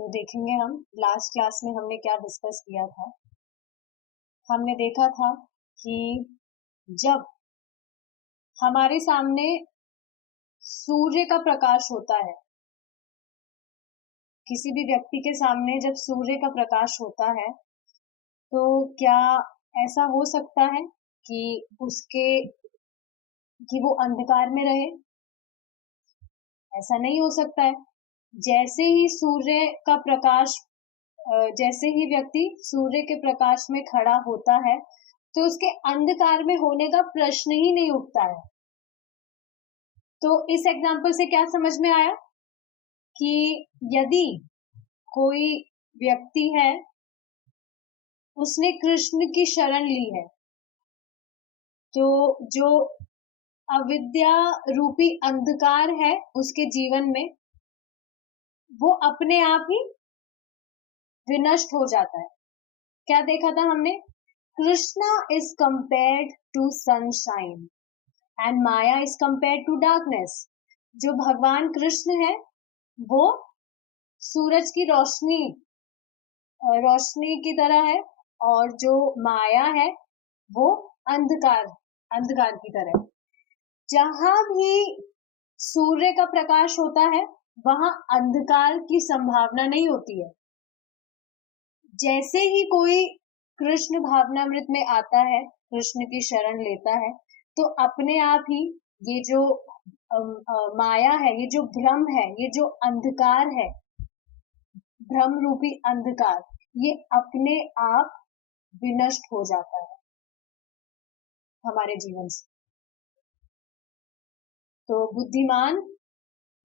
तो देखेंगे हम लास्ट क्लास में हमने क्या डिस्कस किया था। हमने देखा था कि जब हमारे सामने सूर्य का प्रकाश होता है, किसी भी व्यक्ति के सामने जब सूर्य का प्रकाश होता है, तो क्या ऐसा हो सकता है कि वो अंधकार में रहे? ऐसा नहीं हो सकता है। जैसे ही सूर्य का प्रकाश जैसे ही व्यक्ति सूर्य के प्रकाश में खड़ा होता है, तो उसके अंधकार में होने का प्रश्न ही नहीं उठता है। तो इस एग्जाम्पल से क्या समझ में आया कि यदि कोई व्यक्ति है, उसने कृष्ण की शरण ली है, तो जो अविद्या रूपी अंधकार है उसके जीवन में, वो अपने आप ही विनष्ट हो जाता है। क्या देखा था हमने? Krishna is compared to sunshine and Maya is compared to darkness. जो भगवान कृष्ण है वो सूरज की रोशनी की तरह है, और जो माया है वो अंधकार की तरह है। जहां भी सूर्य का प्रकाश होता है वहां अंधकार की संभावना नहीं होती है। जैसे ही कोई कृष्ण भावनामृत में आता है, कृष्ण की शरण लेता है, तो अपने आप ही ये जो माया है, ये जो भ्रम है, ये जो अंधकार है, भ्रम रूपी अंधकार, ये अपने आप विनष्ट हो जाता है हमारे जीवन से। तो बुद्धिमान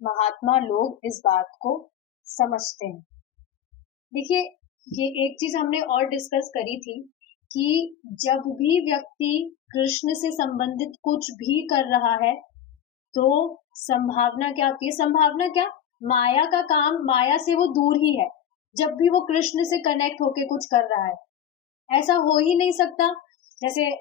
महात्मा लोग इस बात को समझते हैं। देखिए, ये एक चीज हमने और डिस्कस करी थी कि जब भी व्यक्ति कृष्ण से संबंधित कुछ भी कर रहा है, तो संभावना क्या होती है? संभावना क्या? माया का काम, माया से वो दूर ही है। जब भी वो कृष्ण से कनेक्ट होके कुछ कर रहा है, ऐसा हो ही नहीं सकता। जैसे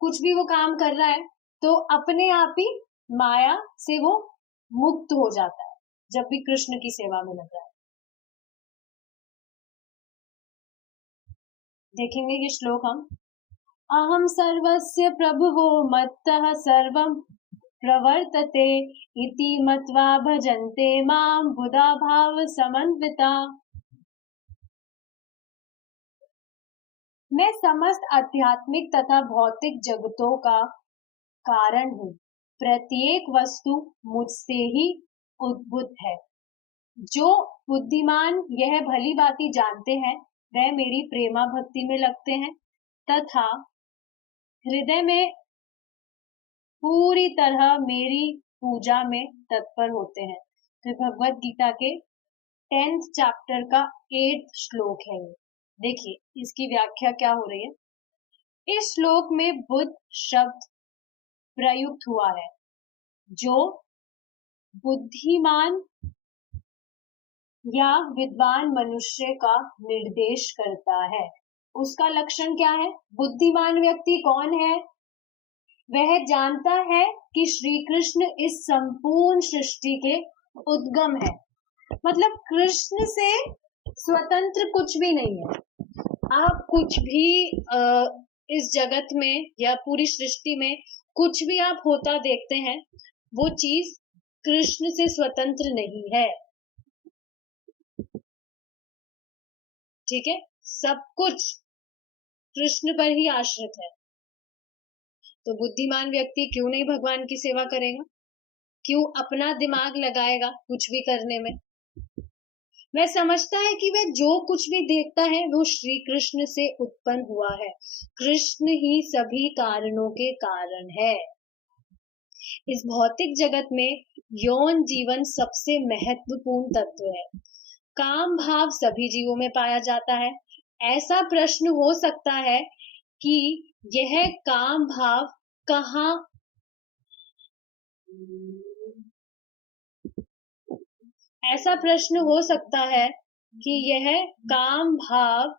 कुछ भी वो काम कर रहा है तो अपने आप ही माया से वो मुक्त हो जाता है जब भी कृष्ण की सेवा में लग रहा है। देखेंगे ये श्लोक हम। अहम सर्वस्य प्रभुवो मत्तः सर्वं प्रवर्तते इति मत्वा भजन्ते मां बुधा भाव समन्विता। मैं समस्त आध्यात्मिक तथा भौतिक जगतों का कारण हूँ। प्रत्येक वस्तु मुझसे ही उद्भूत है। जो बुद्धिमान यह भली भांति जानते हैं, वह मेरी प्रेमा भक्ति में लगते हैं तथा हृदय में पूरी तरह मेरी पूजा में तत्पर होते हैं। तो भगवत गीता के 10th चैप्टर का 8th श्लोक है ये। देखिए इसकी व्याख्या क्या हो रही है। इस श्लोक में बुद्ध शब्द प्रयुक्त हुआ है, जो बुद्धिमान या विद्वान मनुष्य का निर्देश करता है। उसका लक्षण क्या है? बुद्धिमान व्यक्ति कौन है? वह जानता है कि श्री कृष्ण इस संपूर्ण सृष्टि के उद्गम है। मतलब कृष्ण से स्वतंत्र कुछ भी नहीं है। आप कुछ भी इस जगत में या पूरी सृष्टि में कुछ भी आप होता देखते हैं, वो चीज कृष्ण से स्वतंत्र नहीं है। ठीक है, सब कुछ कृष्ण पर ही आश्रित है। तो बुद्धिमान व्यक्ति क्यों नहीं भगवान की सेवा करेगा? क्यों अपना दिमाग लगाएगा कुछ भी करने में? वह समझता है कि वह जो कुछ भी देखता है वो श्री कृष्ण से उत्पन्न हुआ है। कृष्ण ही सभी कारणों के कारण है। इस भौतिक जगत में यौन जीवन सबसे महत्वपूर्ण तत्व है। काम भाव सभी जीवों में पाया जाता है। ऐसा प्रश्न हो सकता है कि यह काम भाव कहाँ ऐसा प्रश्न हो सकता है कि यह काम भाव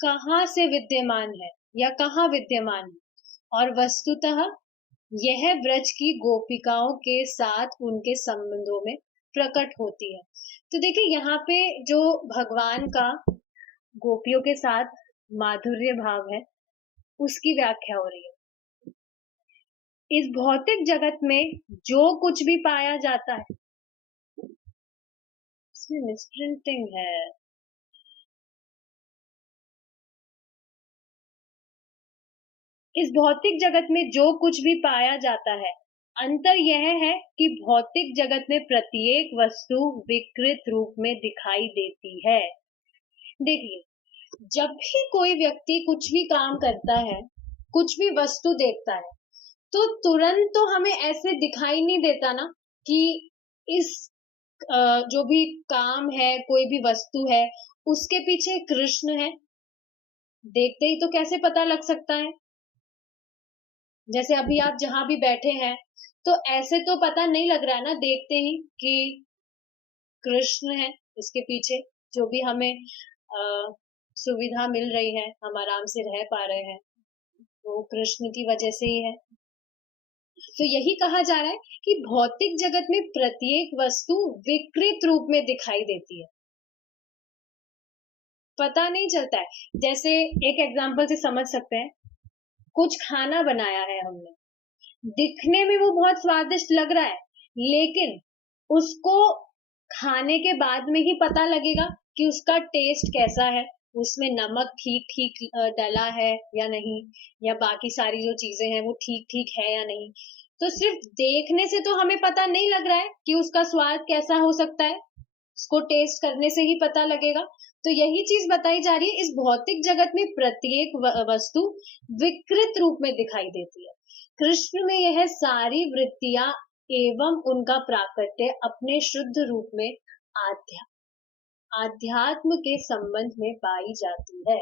कहाँ से विद्यमान है या कहाँ विद्यमान है, और वस्तुतः यह ब्रज की गोपिकाओं के साथ उनके संबंधों में प्रकट होती है। तो देखिए यहाँ पे जो भगवान का गोपियों के साथ माधुर्य भाव है उसकी व्याख्या हो रही है। इस भौतिक जगत में जो कुछ भी पाया जाता है, इसमें मिसप्रिंटिंग है। इस भौतिक जगत में जो कुछ भी पाया जाता है, अंतर यह है कि भौतिक जगत में प्रत्येक वस्तु विकृत रूप में दिखाई देती है। देखिए, जब भी कोई व्यक्ति कुछ भी काम करता है, कुछ भी वस्तु देखता है, तो तुरंत तो हमें ऐसे दिखाई नहीं देता ना कि इस जो भी काम है, कोई भी वस्तु है, उसके पीछे कृष्ण है। देखते ही तो कैसे पता लग सकता है? जैसे अभी आप जहां भी बैठे हैं, तो ऐसे तो पता नहीं लग रहा है ना देखते ही कि कृष्ण है इसके पीछे। जो भी हमें सुविधा मिल रही है, हम आराम से रह पा रहे हैं, वो कृष्ण की वजह से ही है। तो यही कहा जा रहा है कि भौतिक जगत में प्रत्येक वस्तु विकृत रूप में दिखाई देती है, पता नहीं चलता है। जैसे एक एग्जांपल से समझ सकते हैं, कुछ खाना बनाया है हमने, दिखने में वो बहुत स्वादिष्ट लग रहा है, लेकिन उसको खाने के बाद में ही पता लगेगा कि उसका टेस्ट कैसा है, उसमें नमक ठीक ठीक डला है या नहीं, या बाकी सारी जो चीजें हैं वो ठीक ठीक है या नहीं। तो सिर्फ देखने से तो हमें पता नहीं लग रहा है कि उसका स्वाद कैसा हो सकता है, उसको टेस्ट करने से ही पता लगेगा। तो यही चीज बताई जा रही है, इस भौतिक जगत में प्रत्येक वस्तु विकृत रूप में दिखाई देती है। कृष्ण में यह सारी वृत्तियां एवं उनका प्राकट्य अपने शुद्ध रूप में आध्या आध्यात्म के संबंध में पाई जाती है।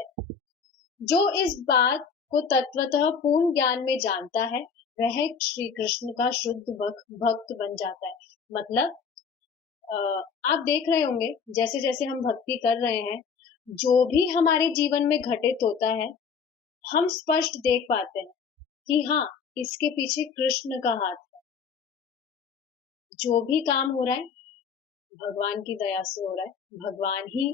जो इस बात को तत्वतः पूर्ण ज्ञान में जानता है, वह श्री कृष्ण का शुद्ध भक्त बन जाता है। मतलब आप देख रहे होंगे, जैसे जैसे हम भक्ति कर रहे हैं, जो भी हमारे जीवन में घटित होता है, हम स्पष्ट देख पाते हैं कि हाँ, इसके पीछे कृष्ण का हाथ है। जो भी काम हो रहा है भगवान की दया से हो रहा है, भगवान ही,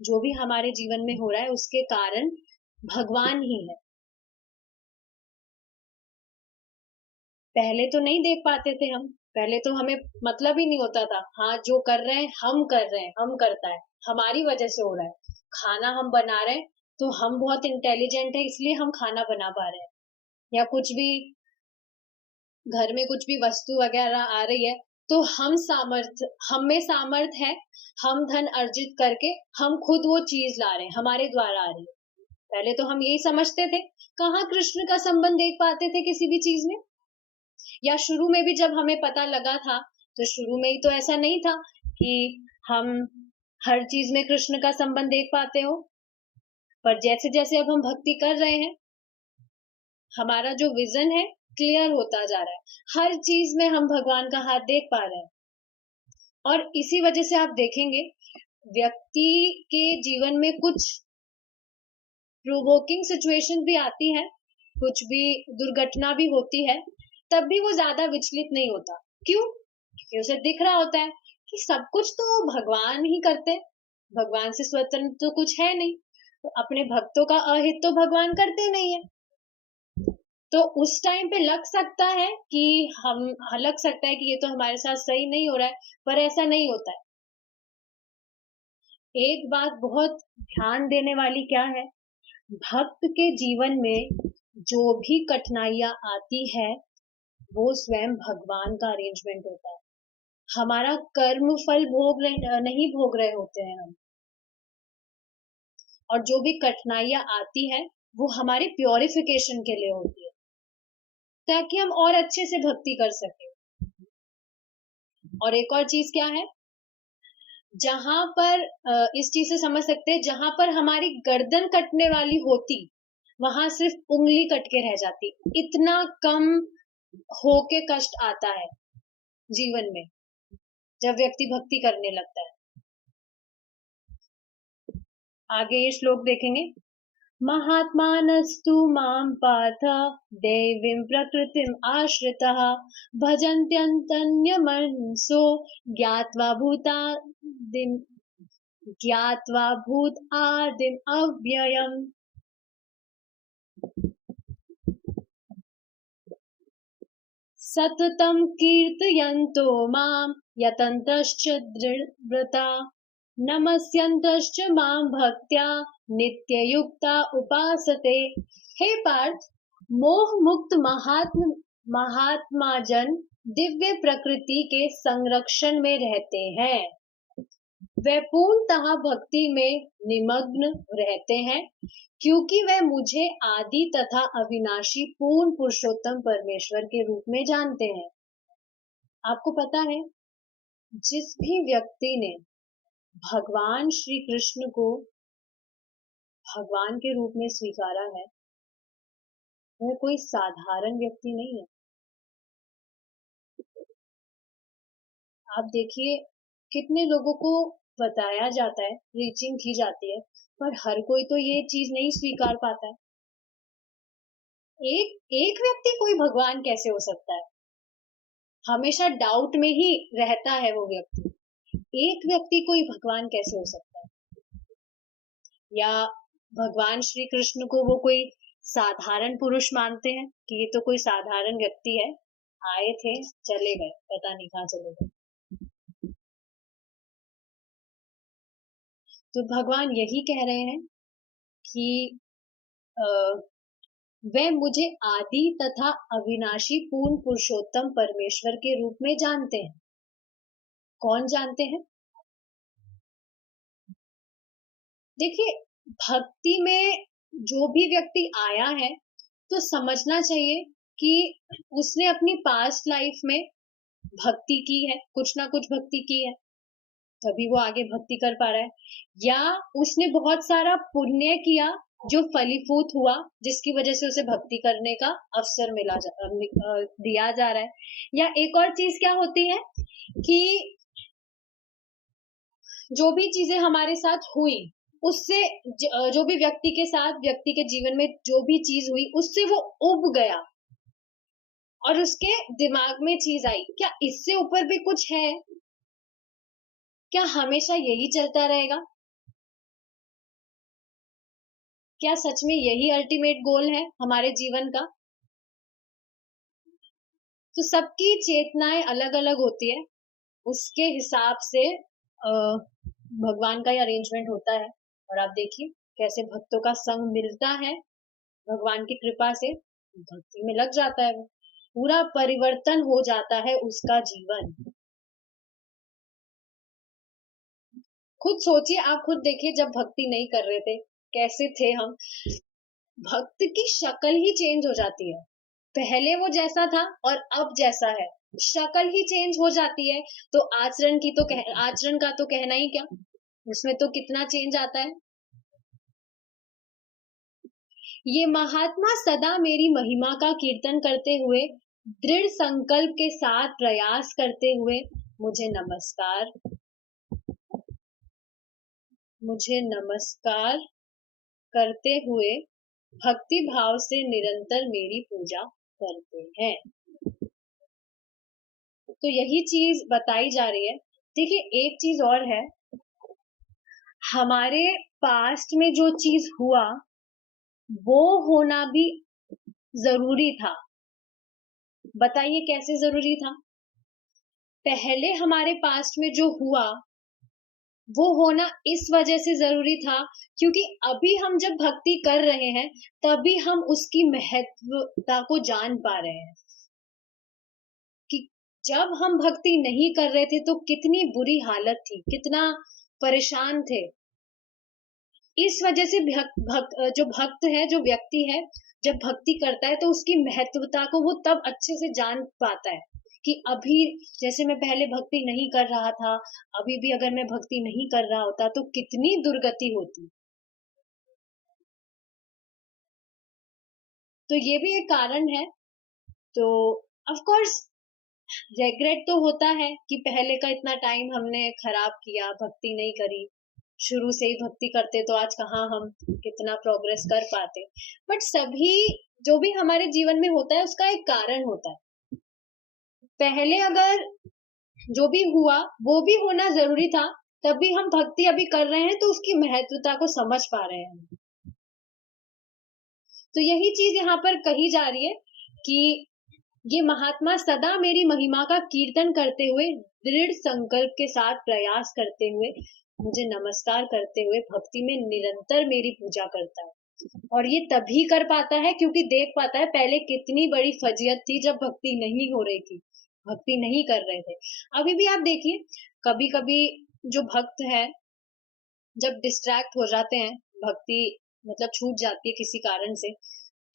जो भी हमारे जीवन में हो रहा है उसके कारण भगवान ही है। पहले तो नहीं देख पाते थे हम, पहले तो हमें मतलब ही नहीं होता था, हाँ जो कर रहे हैं हम कर रहे हैं, हम करता है, हमारी वजह से हो रहा है। खाना हम बना रहे हैं तो हम बहुत इंटेलिजेंट है इसलिए हम खाना बना पा रहे हैं, या कुछ भी घर में कुछ भी वस्तु वगैरह आ रही है तो हम में सामर्थ है, हम धन अर्जित करके हम खुद वो चीज ला रहे हैं, हमारे द्वारा आ रही है। पहले तो हम यही समझते थे, कहाँ कृष्ण का संबंध देख पाते थे किसी भी चीज में। या शुरू में भी जब हमें पता लगा था, तो शुरू में ही तो ऐसा नहीं था कि हम हर चीज में कृष्ण का संबंध देख पाते हो। पर जैसे जैसे अब हम भक्ति कर रहे हैं, हमारा जो विजन है क्लियर होता जा रहा है, हर चीज में हम भगवान का हाथ देख पा रहे हैं। और इसी वजह से आप देखेंगे, व्यक्ति के जीवन में कुछ प्रोवोकिंग सिचुएशन भी आती है, कुछ भी दुर्घटना भी होती है, तब भी वो ज्यादा विचलित नहीं होता। क्यों? क्योंकि उसे दिख रहा होता है कि सब कुछ तो भगवान ही करते हैं, भगवान से स्वतंत्र तो कुछ है नहीं, तो अपने भक्तों का अहित तो भगवान करते नहीं है। तो उस टाइम पे लग सकता है कि ये तो हमारे साथ सही नहीं हो रहा है, पर ऐसा नहीं होता है। एक बात बहुत ध्यान देने वाली क्या है, भक्त के जीवन में जो भी कठिनाइयां आती है, वो स्वयं भगवान का अरेंजमेंट होता है। हमारा कर्म फल नहीं भोग रहे होते हैं हम। और जो भी कठिनाइयां आती है, वो हमारे प्योरिफिकेशन के लिए होती है, ताकि हम और अच्छे से भक्ति कर सके। और एक और चीज क्या है, जहां पर इस चीज से समझ सकते हैं, जहां पर हमारी गर्दन कटने वाली होती, वहां सिर्फ उंगली कट के रह जाती। इतना कम होके कष्ट आता है जीवन में जब व्यक्ति भक्ति करने लगता है। आगे ये श्लोक देखेंगे, महात्मानस्तु मां पार्थ देवीं प्रकृतिम् आश्रितः भजन्त्यन्तन्यमनसो ज्ञात्वा भूतादिम् ज्ञात्वा भूतादिम् अव्ययम्। सततं कीर्तयन्तो मां यतन्तश्च दृढव्रता नमस्यन्तश्च मां भक्त्या नित्ययुक्ता उपासते। हे पार्थ, मोह मुक्त महात्मा जन दिव्य प्रकृति के संरक्षण में रहते हैं। वे पूर्णतः भक्ति में निमग्न रहते हैं क्योंकि वे मुझे आदि तथा अविनाशी पूर्ण पुरुषोत्तम परमेश्वर के रूप में जानते हैं। आपको पता है, जिस भी व्यक्ति ने भगवान श्री कृष्ण को भगवान के रूप में स्वीकारा है, वह कोई साधारण व्यक्ति नहीं है। आप देखिए, कितने लोगों को बताया जाता है, रीचिंग की जाती है, पर हर कोई तो ये चीज नहीं स्वीकार पाता है। एक व्यक्ति कोई भगवान कैसे हो सकता है? हमेशा डाउट में ही रहता है वो व्यक्ति। एक व्यक्ति कोई भगवान कैसे हो सकता है? या भगवान श्री कृष्ण को वो कोई साधारण पुरुष मानते हैं कि ये तो कोई साधारण व्यक्ति है, आए थे चले गए, पता नहीं कहाँ चले गए। तो भगवान यही कह रहे हैं कि वे मुझे आदि तथा अविनाशी पूर्ण पुरुषोत्तम परमेश्वर के रूप में जानते हैं। कौन जानते हैं? देखिए, भक्ति में जो भी व्यक्ति आया है तो समझना चाहिए कि उसने अपनी पास्ट लाइफ में भक्ति की है, कुछ ना कुछ भक्ति की है, तभी वो आगे भक्ति कर पा रहा है। या उसने बहुत सारा पुण्य किया जो फलीभूत हुआ, जिसकी वजह से उसे भक्ति करने का अवसर दिया जा रहा है। या एक और चीज क्या होती है कि जो भी चीजें हमारे साथ हुई, उससे जो भी व्यक्ति के साथ, व्यक्ति के जीवन में जो भी चीज हुई, उससे वो उब गया और उसके दिमाग में चीज आई, क्या इससे ऊपर भी कुछ है? क्या हमेशा यही चलता रहेगा? क्या सच में यही अल्टीमेट गोल है हमारे जीवन का? तो सबकी चेतनाएं अलग अलग होती है, उसके हिसाब से भगवान का ही अरेंजमेंट होता है। और आप देखिए कैसे भक्तों का संग मिलता है भगवान की कृपा से, भक्ति में लग जाता है, वो पूरा परिवर्तन हो जाता है उसका जीवन। खुद सोचिए, आप खुद देखिए, जब भक्ति नहीं कर रहे थे कैसे थे हम। भक्त की शक्ल ही चेंज हो जाती है, पहले वो जैसा था और अब जैसा है, शक्ल ही चेंज हो जाती है। तो आचरण का तो कहना ही क्या, उसमें तो कितना चेंज आता है। ये महात्मा सदा मेरी महिमा का कीर्तन करते हुए, दृढ़ संकल्प के साथ प्रयास करते हुए मुझे नमस्कार करते हुए भक्ति भाव से निरंतर मेरी पूजा करते हैं। तो यही चीज बताई जा रही है। देखिए, एक चीज और है, हमारे पास्ट में जो चीज हुआ वो होना भी जरूरी था। बताइए कैसे जरूरी था? पहले हमारे पास्ट में जो हुआ वो होना इस वजह से जरूरी था क्योंकि अभी हम जब भक्ति कर रहे हैं तभी हम उसकी महत्वता को जान पा रहे हैं कि जब हम भक्ति नहीं कर रहे थे तो कितनी बुरी हालत थी, कितना परेशान थे। इस वजह से जो भक्त है, जो व्यक्ति है, जब भक्ति करता है तो उसकी महत्वता को वो तब अच्छे से जान पाता है कि अभी जैसे मैं पहले भक्ति नहीं कर रहा था, अभी भी अगर मैं भक्ति नहीं कर रहा होता तो कितनी दुर्गति होती। तो ये भी एक कारण है। तो ऑफ कोर्स रेग्रेट तो होता है कि पहले का इतना टाइम हमने खराब किया, भक्ति नहीं करी, शुरू से ही भक्ति करते तो आज कहाँ हम कितना प्रोग्रेस कर पाते। बट सभी जो भी हमारे जीवन में होता है उसका एक कारण होता है। पहले अगर जो भी हुआ वो भी होना जरूरी था, तब भी हम भक्ति अभी कर रहे हैं तो उसकी महत्वता को समझ पा रहे हैं। तो यही चीज यहाँ पर कही जा रही है कि ये महात्मा सदा मेरी महिमा का कीर्तन करते हुए, दृढ़ संकल्प के साथ प्रयास करते हुए, मुझे नमस्कार करते हुए भक्ति में निरंतर मेरी पूजा करता है। और ये तभी कर पाता है क्योंकि देख पाता है पहले कितनी बड़ी फजीयत थी जब भक्ति नहीं हो रही थी, भक्ति नहीं कर रहे थे। अभी भी आप देखिए, कभी कभी जो भक्त है जब डिस्ट्रैक्ट हो जाते हैं, भक्ति मतलब छूट जाती है किसी कारण से,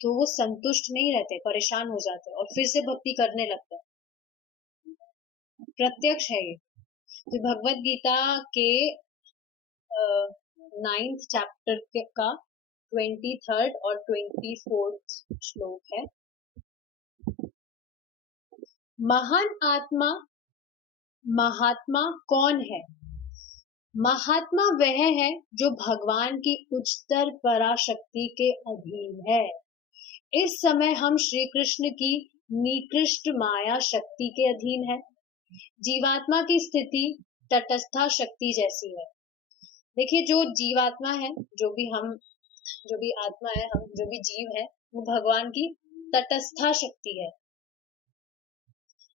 तो वो संतुष्ट नहीं रहते, परेशान हो जाते हैं और फिर से भक्ति करने लगते हैं। प्रत्यक्ष है ये। तो भगवत गीता के 9th चैप्टर का 23rd और 24th श्लोक है। महान आत्मा महात्मा कौन है? महात्मा वह है जो भगवान की उच्चतर पराशक्ति के अधीन है। इस समय हम श्री कृष्ण की निकृष्ट माया शक्ति के अधीन है। जीवात्मा की स्थिति तटस्था शक्ति जैसी है। देखिए, जो जीवात्मा है, जो भी आत्मा है, हम जो भी जीव है, वो भगवान की तटस्था शक्ति है।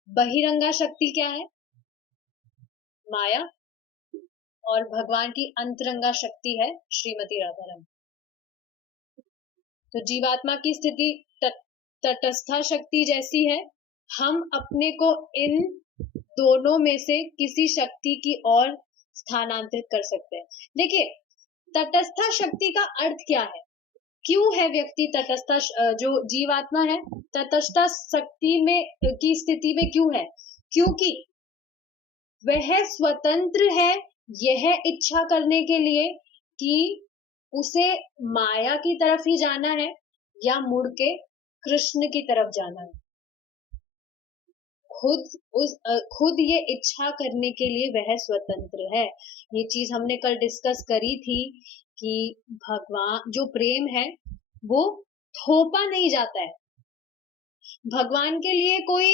बहिरंगा शक्ति क्या है? माया। और भगवान की अंतरंगा शक्ति है श्रीमती राधा रानी। तो जीवात्मा की स्थिति तटस्था शक्ति जैसी है। हम अपने को इन दोनों में से किसी शक्ति की ओर स्थानांतरित कर सकते हैं। देखिए, तटस्था शक्ति का अर्थ क्या है? क्यों है व्यक्ति तटस्था, जो जीवात्मा है तटस्था शक्ति में की स्थिति में क्यों है? क्योंकि वह स्वतंत्र है यह इच्छा करने के लिए कि उसे माया की तरफ ही जाना है या मुड़ के कृष्ण की तरफ जाना है। खुद ये इच्छा करने के लिए वह स्वतंत्र है। ये चीज हमने कल डिस्कस करी थी कि भगवान जो प्रेम है वो थोपा नहीं जाता है। भगवान के लिए कोई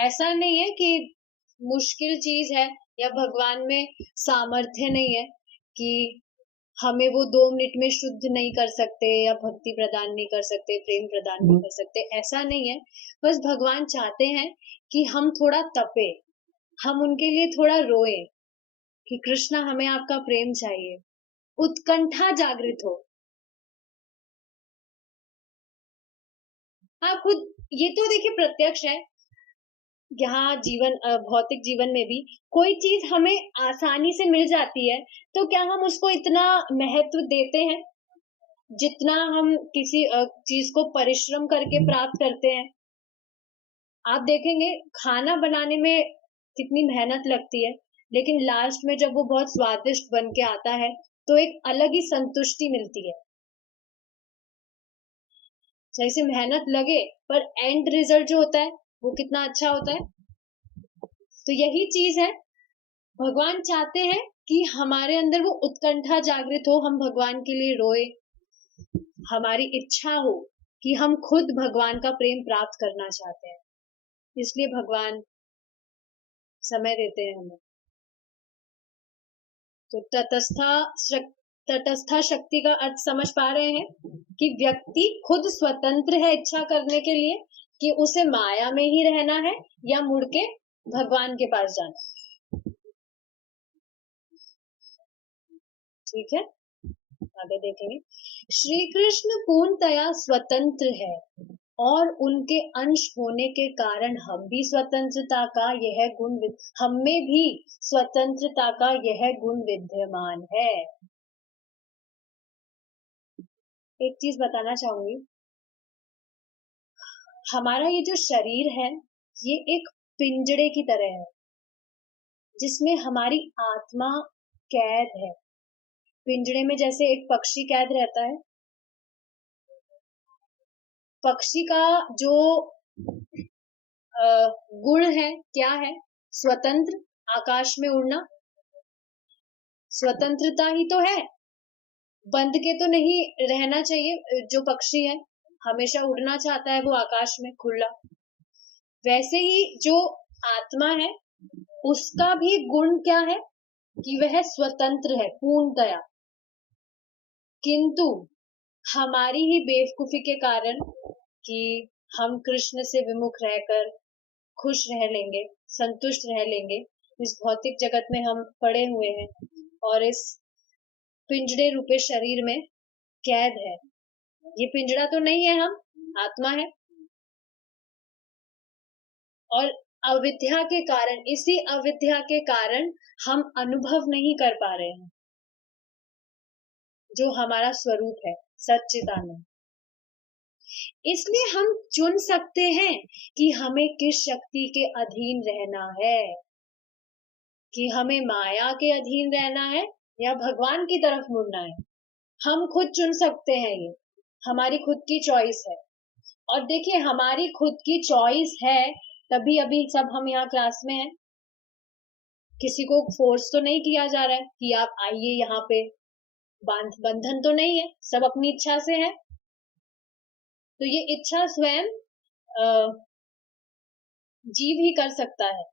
ऐसा नहीं है कि मुश्किल चीज है या भगवान में सामर्थ्य नहीं है कि हमें वो 2 मिनट में शुद्ध नहीं कर सकते या भक्ति प्रदान नहीं कर सकते, प्रेम प्रदान नहीं कर सकते, ऐसा नहीं है। बस भगवान चाहते हैं कि हम थोड़ा तपे, हम उनके लिए थोड़ा रोए कि कृष्णा हमें आपका प्रेम चाहिए, उत्कंठा जागृत हो। आप खुद ये तो देखिए प्रत्यक्ष है। यहाँ भौतिक जीवन में भी कोई चीज हमें आसानी से मिल जाती है तो क्या हम उसको इतना महत्व देते हैं जितना हम किसी चीज को परिश्रम करके प्राप्त करते हैं? आप देखेंगे खाना बनाने में कितनी मेहनत लगती है, लेकिन लास्ट में जब वो बहुत स्वादिष्ट बन के आता है तो एक अलग ही संतुष्टि मिलती है। सही से मेहनत लगे पर एंड रिजल्ट जो होता है वो कितना अच्छा होता है। तो यही चीज है, भगवान चाहते हैं कि हमारे अंदर वो उत्कंठा जागृत हो, हम भगवान के लिए रोए, हमारी इच्छा हो कि हम खुद भगवान का प्रेम प्राप्त करना चाहते हैं, इसलिए भगवान समय देते हैं हमें। तो तटस्था शक्ति का अर्थ समझ पा रहे हैं कि व्यक्ति खुद स्वतंत्र है इच्छा करने के लिए कि उसे माया में ही रहना है या मुड़ के भगवान के पास जाना। ठीक है, आगे देखेंगे। श्री कृष्ण पूर्णतया स्वतंत्र है और उनके अंश होने के कारण हम भी स्वतंत्रता का यह गुण हम में भी स्वतंत्रता का यह गुण विद्यमान है। एक चीज बताना चाहूंगी, हमारा ये जो शरीर है ये एक पिंजड़े की तरह है जिसमें हमारी आत्मा कैद है। पिंजड़े में जैसे एक पक्षी कैद रहता है, पक्षी का जो गुण है क्या है? स्वतंत्र, आकाश में उड़ना, स्वतंत्रता ही तो है, बंद के तो नहीं रहना चाहिए। जो पक्षी है हमेशा उड़ना चाहता है वो आकाश में खुला, वैसे ही जो आत्मा है उसका भी गुण क्या है कि वह स्वतंत्र है पूर्णतया, किंतु हमारी ही बेवकूफी के कारण कि हम कृष्ण से विमुख रहकर खुश रह लेंगे, संतुष्ट रह लेंगे, इस भौतिक जगत में हम पड़े हुए हैं और इस पिंजड़े रूपे शरीर में कैद है। ये पिंजड़ा तो नहीं है, हम आत्मा है, और अविद्या के कारण, इसी अविद्या के कारण हम अनुभव नहीं कर पा रहे हैं जो हमारा स्वरूप है सच्चिदानंद। इसलिए हम चुन सकते हैं कि हमें किस शक्ति के अधीन रहना है, कि हमें माया के अधीन रहना है या भगवान की तरफ मुड़ना है। हम खुद चुन सकते हैं, ये हमारी खुद की चॉइस है। और देखिए हमारी खुद की चॉइस है तभी अभी सब हम यहाँ क्लास में हैं, किसी को फोर्स तो नहीं किया जा रहा है कि आप आइए यहाँ पे, बंधन तो नहीं है, सब अपनी इच्छा से है। तो ये इच्छा स्वयं जीव ही कर सकता है।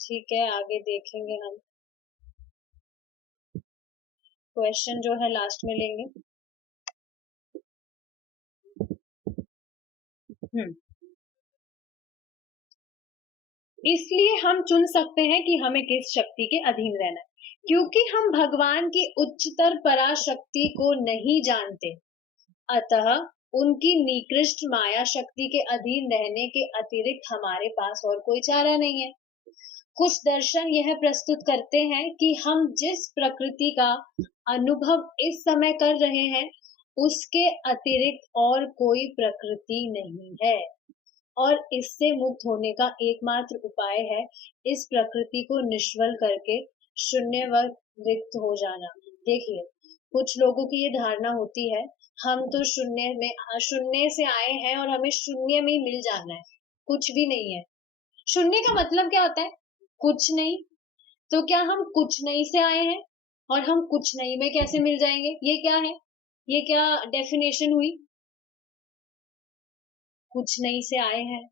ठीक है, आगे देखेंगे हम, क्वेश्चन जो है लास्ट में लेंगे। इसलिए हम चुन सकते हैं कि हमें किस शक्ति के अधीन रहना है, क्योंकि हम भगवान की उच्चतर पराशक्ति को नहीं जानते, अतः उनकी निकृष्ट माया शक्ति के अधीन रहने के अतिरिक्त हमारे पास और कोई चारा नहीं है। कुछ दर्शन यह प्रस्तुत करते हैं कि हम जिस प्रकृति का अनुभव इस समय कर रहे हैं उसके अतिरिक्त और कोई प्रकृति नहीं है, और इससे मुक्त होने का एकमात्र उपाय है इस प्रकृति को निष्फल करके शून्यवत रिक्त हो जाना। देखिए कुछ लोगों की ये धारणा होती है हम तो शून्य से आए हैं और हमें शून्य में ही मिल जाना है, कुछ भी नहीं है। शून्य का मतलब क्या होता है? कुछ नहीं। तो क्या हम कुछ नहीं से आए हैं और हम कुछ नहीं में कैसे मिल जाएंगे? ये क्या है? ये क्या डेफिनेशन हुई? कुछ नहीं से आए हैं,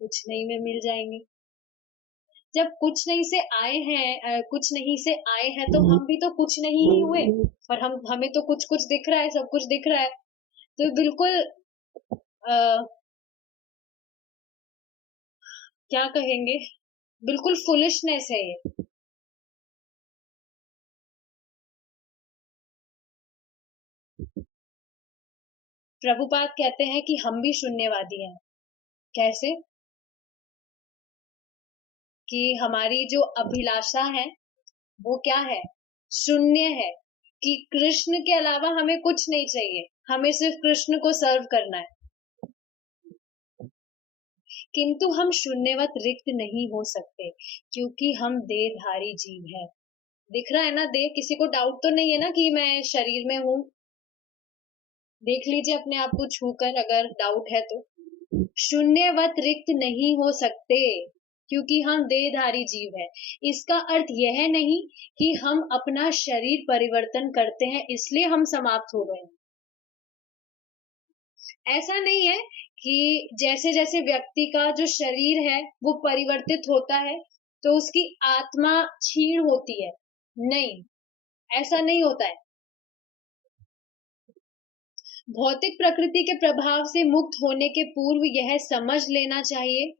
कुछ नहीं में मिल जाएंगे। जब कुछ नहीं से आए हैं, कुछ नहीं से आए हैं तो हम भी तो कुछ नहीं ही हुए, पर हमें तो कुछ कुछ दिख रहा है, सब कुछ दिख रहा है। तो बिल्कुल क्या कहेंगे, बिल्कुल फुलिशनेस है ये। प्रभुपाद कहते हैं कि हम भी शून्यवादी हैं। कैसे? कि हमारी जो अभिलाषा है वो क्या है? शून्य है, कि कृष्ण के अलावा हमें कुछ नहीं चाहिए, हमें सिर्फ कृष्ण को सर्व करना है। किंतु हम शून्यवत रिक्त नहीं हो सकते क्योंकि हम देहधारी जीव हैं। दिख रहा है ना देह? किसी को डाउट तो नहीं है ना कि मैं शरीर में हूँ? देख लीजिए अपने आप को छूकर, अगर डाउट है तो। शून्यवत रिक्त नहीं हो सकते क्योंकि हम देहधारी जीव हैं। इसका अर्थ यह नहीं कि हम अपना शरीर परिवर्तन करते हैं इसलिए हम समाप्त हो गए। ऐसा नहीं है कि जैसे जैसे व्यक्ति का जो शरीर है वो परिवर्तित होता है तो उसकी आत्मा क्षीण होती है, नहीं, ऐसा नहीं होता है। भौतिक प्रकृति के प्रभाव से मुक्त होने के पूर्व यह समझ लेना चाहिए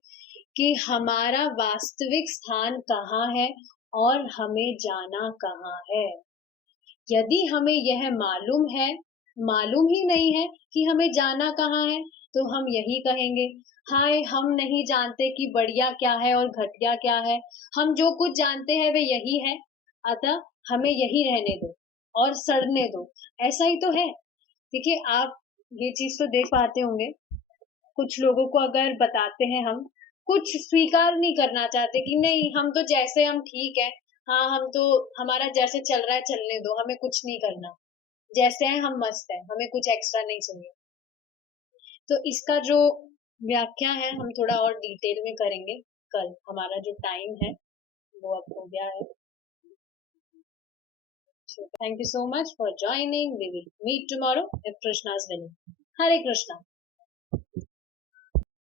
कि हमारा वास्तविक स्थान कहाँ है और हमें जाना कहाँ है। यदि हमें यह मालूम ही नहीं है कि हमें जाना कहाँ है, तो हम यही कहेंगे, हाय हम नहीं जानते कि बढ़िया क्या है और घटिया क्या है, हम जो कुछ जानते हैं वे यही है, अतः हमें यही रहने दो और सड़ने दो। ऐसा ही तो है। देखिए आप ये चीज तो देख पाते होंगे, कुछ लोगों को अगर बताते हैं हम, कुछ स्वीकार नहीं करना चाहते कि नहीं हम तो जैसे हम ठीक है, हाँ हम तो हमारा जैसे चल रहा है चलने दो, हमें कुछ नहीं करना, जैसे हैं हम मस्त है, हमें कुछ एक्स्ट्रा नहीं चाहिए। तो इसका जो व्याख्या है हम थोड़ा और डिटेल में करेंगे कल। हमारा जो टाइम है वो अब हो गया है। So thank you so much for joining. We will meet tomorrow if Krishna's willing. Hare Krishna.